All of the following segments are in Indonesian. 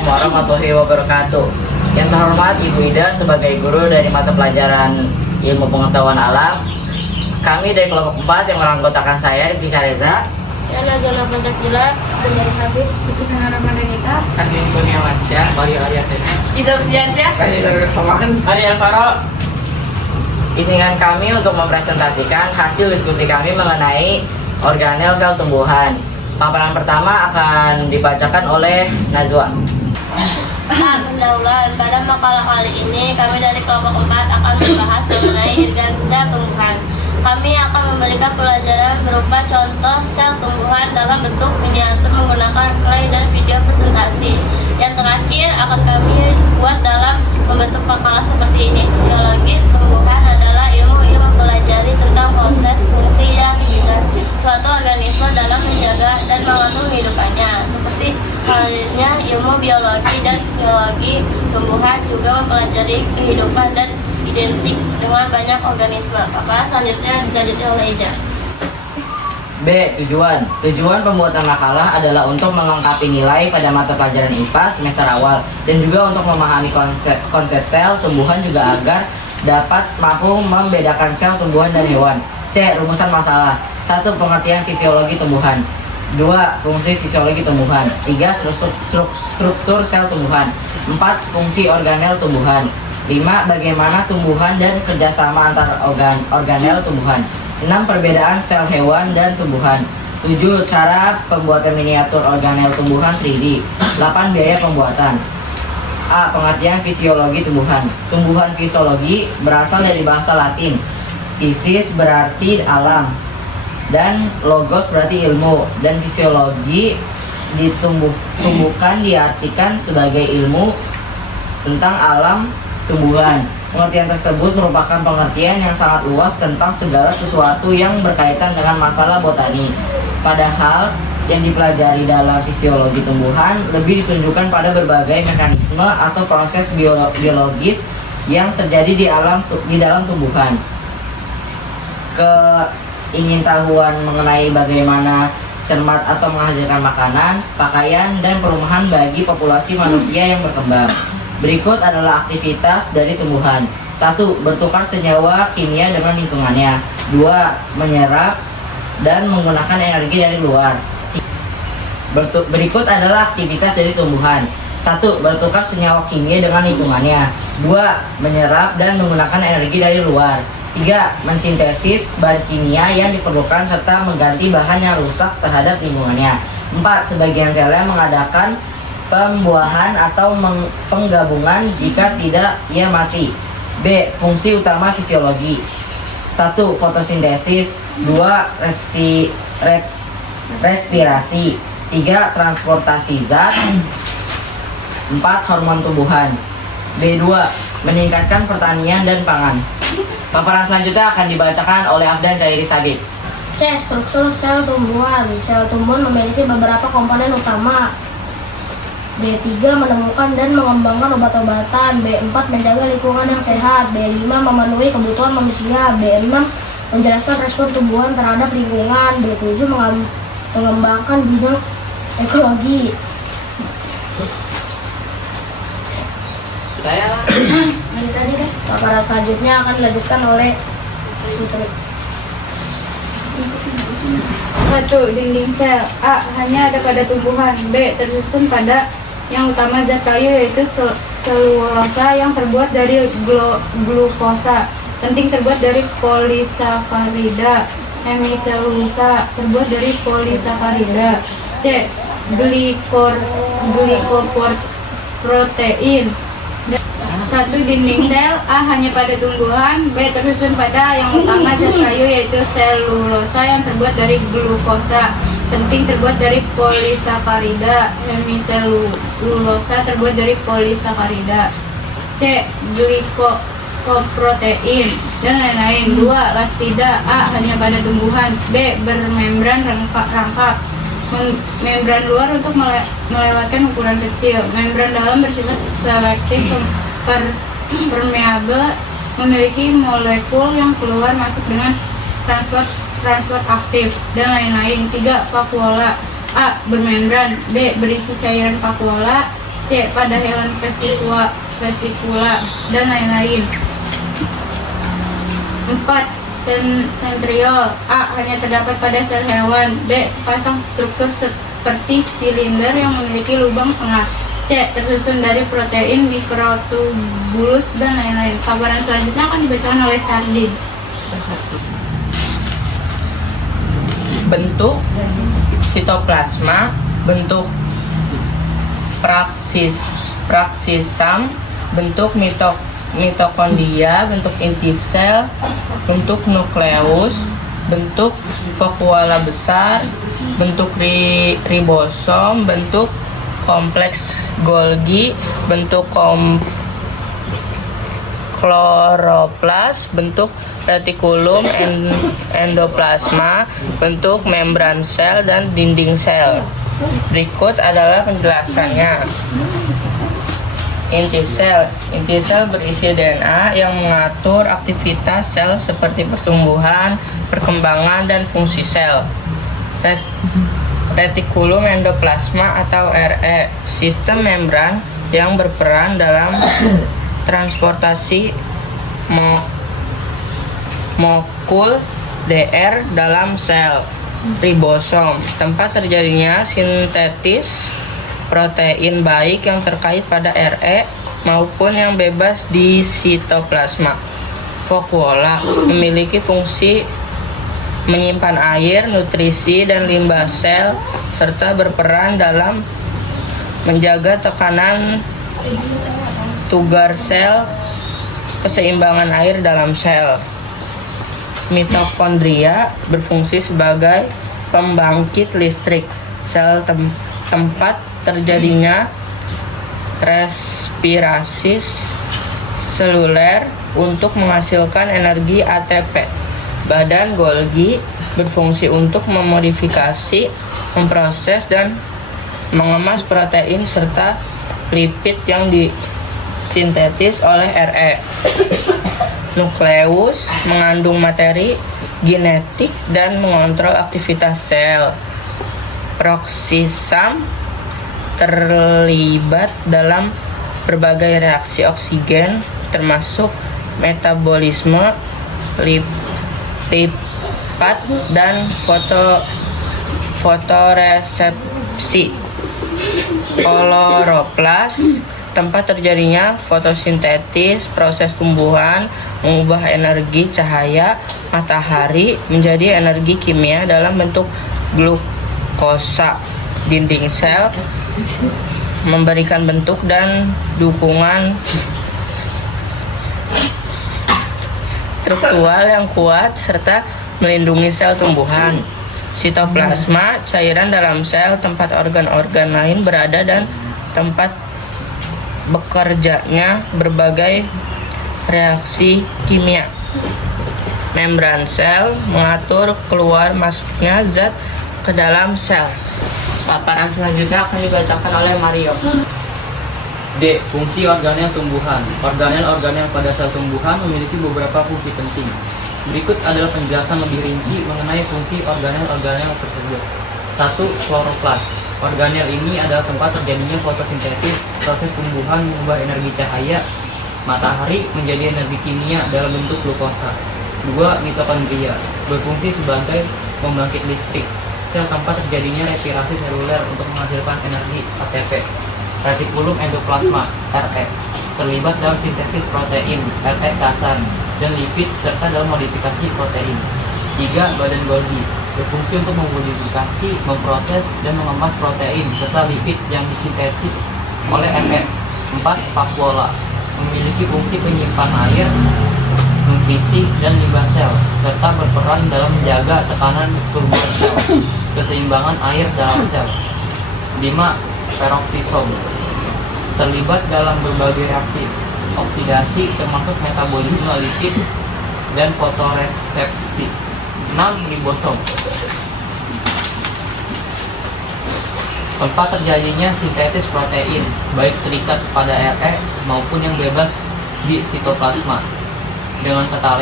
Assalamualaikum warahmatullahi wabarakatuh. Yang terhormat Ibu Ida sebagai guru dari mata pelajaran Ilmu Pengetahuan Alam. Kami dari kelompok 4 yang meranggotakan saya, Rizky Reza, dan Najwa Pancasila, dari Safif, Ibu Ramadhanita, Karlin Kurniawansyah, Mario Arya Sena, Ida Usiansyah, Ari Alvaro. Izinkan kami untuk mempresentasikan hasil diskusi kami mengenai organel sel tumbuhan. Paparan pertama akan dibacakan oleh Najwa. Pendahuluan. Pada makalah kali ini, kami dari kelompok 4 akan membahas mengenai organ sel tumbuhan. Kami akan memberikan pelajaran berupa contoh sel tumbuhan dalam bentuk miniatur menggunakan slide dan video presentasi. Yang terakhir akan kami buat dalam membentuk makalah seperti ini. Fisiologi tumbuhan adalah ilmu yang mempelajari tentang proses fungsi yang didinas suatu organisme dalam menjaga dan mengatur kehidupannya. Seperti halnya ilmu biologi dan fisiologi tumbuhan juga mempelajari kehidupan dan identik dengan banyak organisme. Paparan selanjutnya dilanjutkan oleh Eja. B. Tujuan pembuatan makalah adalah untuk melengkapi nilai pada mata pelajaran IPA semester awal dan juga untuk memahami konsep sel tumbuhan juga agar dapat mampu membedakan sel tumbuhan dan hewan. C. Rumusan masalah. 1. Pengertian fisiologi tumbuhan. 2. Fungsi fisiologi tumbuhan. 3. Struktur sel tumbuhan. 4. Fungsi organel tumbuhan. 5. Bagaimana tumbuhan dan kerjasama antar organel tumbuhan. 6. Perbedaan sel hewan dan tumbuhan. 7. Cara pembuatan miniatur organel tumbuhan 3D. 8. Biaya pembuatan. A. Pengertian fisiologi tumbuhan. Tumbuhan fisiologi berasal dari bahasa Latin. Physis berarti alam dan logos berarti ilmu, dan fisiologi tumbuhkan diartikan sebagai ilmu tentang alam tumbuhan. Pengertian tersebut merupakan pengertian yang sangat luas tentang segala sesuatu yang berkaitan dengan masalah botani. Padahal yang dipelajari dalam fisiologi tumbuhan lebih ditunjukkan pada berbagai mekanisme atau proses biologis yang terjadi di dalam tumbuhan. Keingintahuan mengenai bagaimana cermat atau menghasilkan makanan, pakaian, dan perumahan bagi populasi manusia yang berkembang. Berikut adalah aktivitas dari tumbuhan. 1. Bertukar senyawa kimia dengan lingkungannya. 2. Menyerap dan menggunakan energi dari luar. Berikut adalah aktivitas dari tumbuhan. 1. Bertukar senyawa kimia dengan lingkungannya. 2. Menyerap dan menggunakan energi dari luar. 3. Mensintesis bahan kimia yang diperlukan serta mengganti bahan yang rusak terhadap lingkungannya. 4. Sebagian selnya mengadakan pembuahan atau penggabungan, jika tidak ia mati. B. Fungsi utama fisiologi. 1. Fotosintesis. 2. Respirasi. 3. Transportasi zat. 4. Hormon tumbuhan. B2. Meningkatkan pertanian dan pangan. Paparan selanjutnya akan dibacakan oleh Afdan Cairi Sabit. C. Struktur sel tumbuhan. Sel tumbuhan memiliki beberapa komponen utama. B3. Menemukan dan mengembangkan obat-obatan. B4. Menjaga lingkungan yang sehat. B5. Memenuhi kebutuhan manusia. B6. Menjelaskan respon tumbuhan terhadap lingkungan. B7. Mengembangkan bidang ekologi. Paparan selanjutnya akan dilanjutkan oleh Putri. 1. Dinding sel. A. Hanya ada pada tumbuhan. B. Tersusun pada yang utama zat kayu, yaitu selulosa yang terbuat dari glukosa. Penting terbuat dari polisakarida. Hemiselulosa terbuat dari polisakarida. C. Glikoprotein. 1. Dinding sel. A. Hanya pada tumbuhan. B. Tersusun pada yang utama zat kayu, yaitu selulosa yang terbuat dari glukosa. Penting terbuat dari polisakarida. Hemiselulosa terbuat dari polisakarida. C. Glikoprotein dan lain-lain. 2. Elastida. A. Hanya pada tumbuhan. B. Bermembran rangkap. Membran luar untuk melewatkan ukuran kecil. Membran dalam bersifat selektif permeabel, memiliki molekul yang keluar masuk dengan transport aktif dan lain-lain. 3. Vakuola. A. Bermembran. B. Berisi cairan vakuola. C. C. Pada hewan vesicula dan lain-lain. 4. Sentriol. A. Hanya terdapat pada sel hewan. B. Sepasang struktur seperti silinder yang memiliki lubang tengah. C. Tersusun dari protein, mikrotubulus, dan lain-lain. Paparan selanjutnya akan dibacakan oleh Sardin. Bentuk sitoplasma, bentuk praxisam, bentuk mitokondria, bentuk inti sel, bentuk nukleus, bentuk vakuola besar, bentuk ribosom, bentuk kompleks Golgi, bentuk kloroplas, bentuk retikulum endoplasma, bentuk membran sel dan dinding sel. Berikut adalah penjelasannya. Inti sel berisi DNA yang mengatur aktivitas sel seperti pertumbuhan, perkembangan, dan fungsi sel. Retikulum endoplasma atau RE, sistem membran yang berperan dalam transportasi molekul DR dalam sel. Ribosom, tempat terjadinya sintetis protein baik yang terkait pada RE maupun yang bebas di sitoplasma. Vakuola memiliki fungsi menyimpan air, nutrisi, dan limbah sel serta berperan dalam menjaga tekanan tugar sel, keseimbangan air dalam sel. Mitokondria berfungsi sebagai pembangkit listrik sel, tempat terjadinya respirasi seluler untuk menghasilkan energi ATP. Badan Golgi berfungsi untuk memodifikasi, memproses, dan mengemas protein serta lipid yang disintetis oleh RE. Nukleus mengandung materi genetik dan mengontrol aktivitas sel. Praxisam terlibat dalam berbagai reaksi oksigen termasuk metabolisme, lipat, dan fotoresepsi. Kloroplas, tempat terjadinya fotosintesis, proses tumbuhan mengubah energi cahaya matahari menjadi energi kimia dalam bentuk glukosa. Dinding sel memberikan bentuk dan dukungan struktural yang kuat serta melindungi sel tumbuhan. Sitoplasma, cairan dalam sel tempat organ-organ lain berada dan tempat bekerjanya berbagai reaksi kimia. Membran sel mengatur keluar masuknya zat ke dalam sel. Paparan selanjutnya akan dibacakan oleh Mario. D. Fungsi organel tumbuhan. Organel-organel pada sel tumbuhan memiliki beberapa fungsi penting. Berikut adalah penjelasan lebih rinci mengenai fungsi organel-organel tersebut. 1. Kloroplas. Organel ini adalah tempat terjadinya fotosintesis, proses tumbuhan mengubah energi cahaya matahari menjadi energi kimia dalam bentuk glukosa. 2. Mitokondria. Berfungsi sebagai pembangkit listrik. Sel tempat terjadinya respirasi seluler untuk menghasilkan energi ATP. Retikulum endoplasma (RE) terlibat dalam sintesis protein RE kasan dan lipid serta dalam modifikasi protein. 3. Badan Golgi berfungsi untuk memodifikasi, memproses, dan mengemas protein serta lipid yang disintesis oleh RE. 4. Vakuola memiliki fungsi penyimpan air, nutrisi, dan limbah sel serta berperan dalam menjaga tekanan turbulen sel, keseimbangan air dalam sel. 5. Peroksisom terlibat dalam berbagai reaksi oksidasi termasuk metabolisme lipid dan fotoresepsi. 6. Ribosom tempat terjadinya sintetis protein baik terikat pada RE maupun yang bebas di sitoplasma. Dengan kata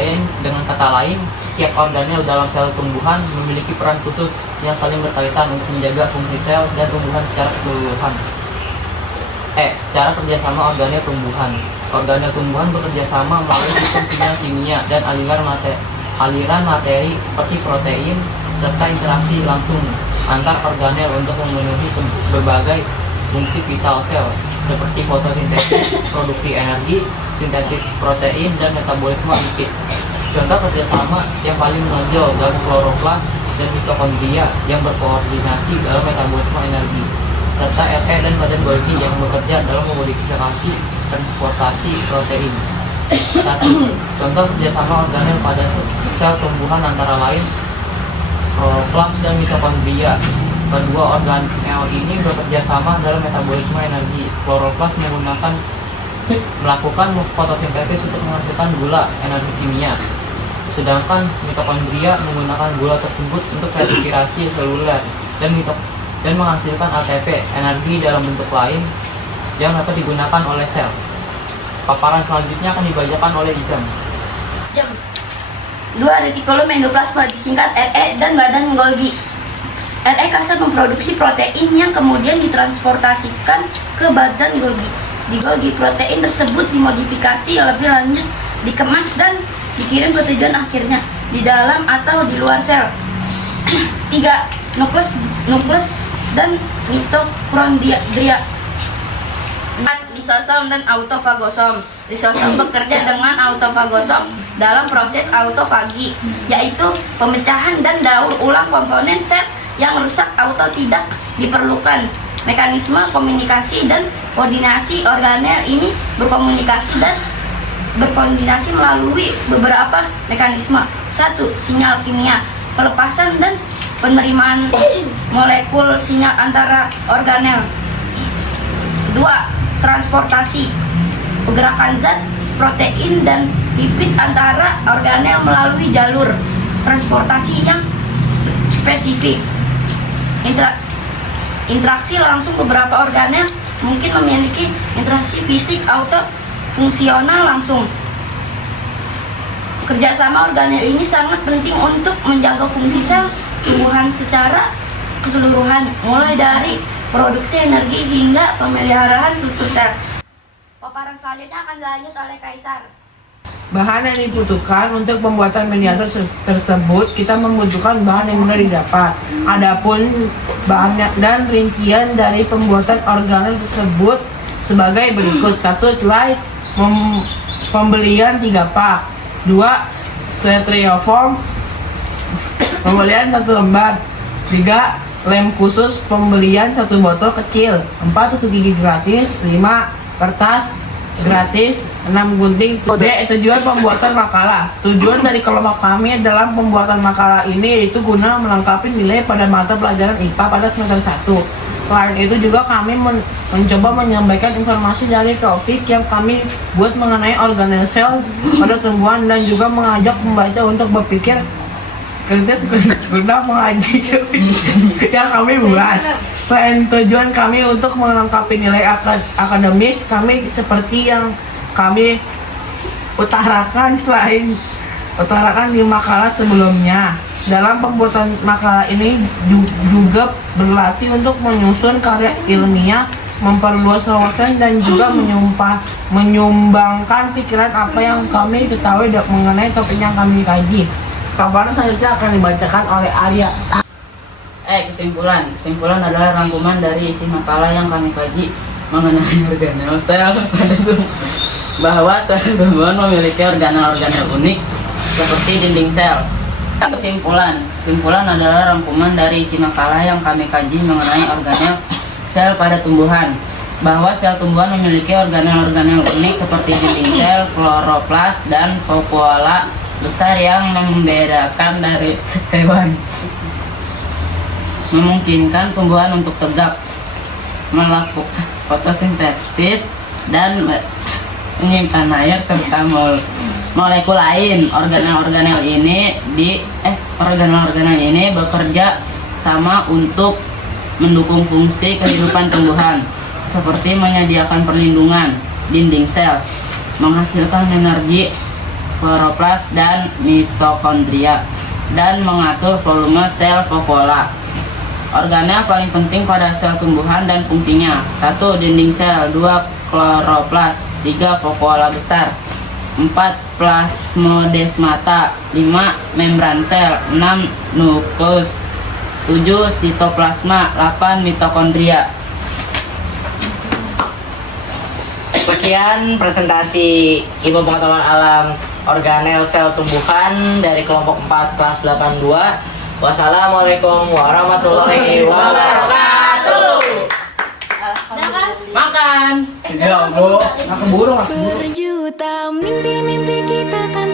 lain, setiap organel dalam sel tumbuhan memiliki peran khusus yang saling berkaitan untuk menjaga fungsi sel dan tumbuhan secara keseluruhan. Cara kerjasama organel tumbuhan. Organel tumbuhan bekerja sama melalui sistem sinyal kimia dan aliran materi seperti protein serta interaksi langsung antar organel untuk memenuhi berbagai fungsi vital sel seperti fotosintesis, produksi energi, sintesis protein, dan metabolisme lipid. Contoh kerjasama yang paling menonjol dalam kloroplas dan mitokondria yang berkoordinasi dalam metabolisme energi, serta RE dan badan Golgi yang bekerja dalam memodifikasi transportasi protein. 1. Contoh kerjasama organel pada sel tumbuhan antara lain kloroplas dan mitokondria. Kedua organel ini bekerja sama dalam metabolisme energi. Kloroplas melakukan fotosintesis untuk menghasilkan gula energi kimia, sedangkan mitokondria menggunakan gula tersebut untuk respirasi seluler dan menghasilkan ATP, energi dalam bentuk lain yang dapat digunakan oleh sel. Paparan selanjutnya akan dibacakan oleh Ijam. 2. Retikulum endoplasma disingkat RE dan badan Golgi. RE kasar memproduksi protein yang kemudian ditransportasikan ke badan Golgi. Di Golgi, protein tersebut dimodifikasi lebih lanjut, dikemas dan dikirim ke tujuan akhirnya di dalam atau di luar sel. 3. Nukleus dan mitokondria. 4. Lisosom dan autofagosom. Lisosom bekerja dengan autofagosom dalam proses autofagi, yaitu pemecahan dan daur ulang komponen sel yang rusak atau tidak diperlukan. Mekanisme komunikasi dan koordinasi organel ini berkoordinasi melalui beberapa mekanisme. 1. Sinyal kimia, pelepasan dan penerimaan molekul sinyal antara organel. 2. Transportasi, pergerakan zat, protein, dan lipid antara organel melalui jalur transportasi yang spesifik. Interaksi langsung beberapa organel mungkin memiliki interaksi fisik atau fungsional langsung. Kerjasama organel ini sangat penting untuk menjaga fungsi sel tumbuhan secara keseluruhan, mulai dari produksi energi hingga pemeliharaan struktur sel. Paparan selanjutnya akan dilanjut oleh Kaisar. Bahan yang dibutuhkan untuk pembuatan mediator tersebut, kita membutuhkan bahan yang mudah didapat. Adapun bahan dan rincian dari pembuatan organel tersebut sebagai berikut. 1. Selai pembelian 3 pak. 2. Styrofoam pembelian 1 lembar. 3. Lem khusus pembelian 1 botol kecil. 4. Tusuk gigi gratis. 5. Kertas gratis. 6. Gunting. D. Tujuan pembuatan makalah. Tujuan dari kelompok kami dalam pembuatan makalah ini yaitu guna melengkapi nilai pada mata pelajaran IPA pada semester 1. Selain itu juga kami mencoba menyampaikan informasi dari topik yang kami buat mengenai organel sel pada tumbuhan dan juga mengajak pembaca untuk berpikir kritis guna mengaji yang kami buat. Selain tujuan kami untuk melengkapi nilai akademis kami seperti yang kami utarakan di makalah sebelumnya. Dalam pembuatan makalah ini juga berlatih untuk menyusun karya ilmiah, memperluas wawasan dan juga menyumbangkan pikiran apa yang kami ketahui mengenai topik yang kami kaji. Paparan selanjutnya akan dibacakan oleh Arya. Kesimpulan adalah rangkuman dari isi makalah yang kami kaji mengenai organel sel bahwa sel tumbuhan memiliki organel-organel unik seperti dinding sel. Kesimpulan adalah rangkuman dari isi makalah yang kami kaji mengenai organel sel pada tumbuhan bahwa sel tumbuhan memiliki organel-organel unik seperti dinding sel, kloroplas, dan vakuola besar yang membedakan dari hewan, memungkinkan tumbuhan untuk tegak, melakukan fotosintesis, dan menyimpan air serta molekul lain. Organel-organel ini bekerja sama untuk mendukung fungsi kehidupan tumbuhan seperti menyediakan perlindungan dinding sel, menghasilkan energi kloroplas dan mitokondria, dan mengatur volume sel vakuola. Organel paling penting pada sel tumbuhan dan fungsinya. 1. Dinding sel. 2. Kloroplas. 3. Vakuola besar. 4. Plasmodesmata. 5. Membran sel. 6. Nukleus. 7. Sitoplasma. 8. Mitokondria. Sekian presentasi ilmu pengetahuan alam organel sel tumbuhan dari kelompok 4 kelas 82. Wassalamualaikum warahmatullahi wabarakatuh. Makan. Ya, Bu. Nah, keburu. Berjuta mimpi-mimpi kita kan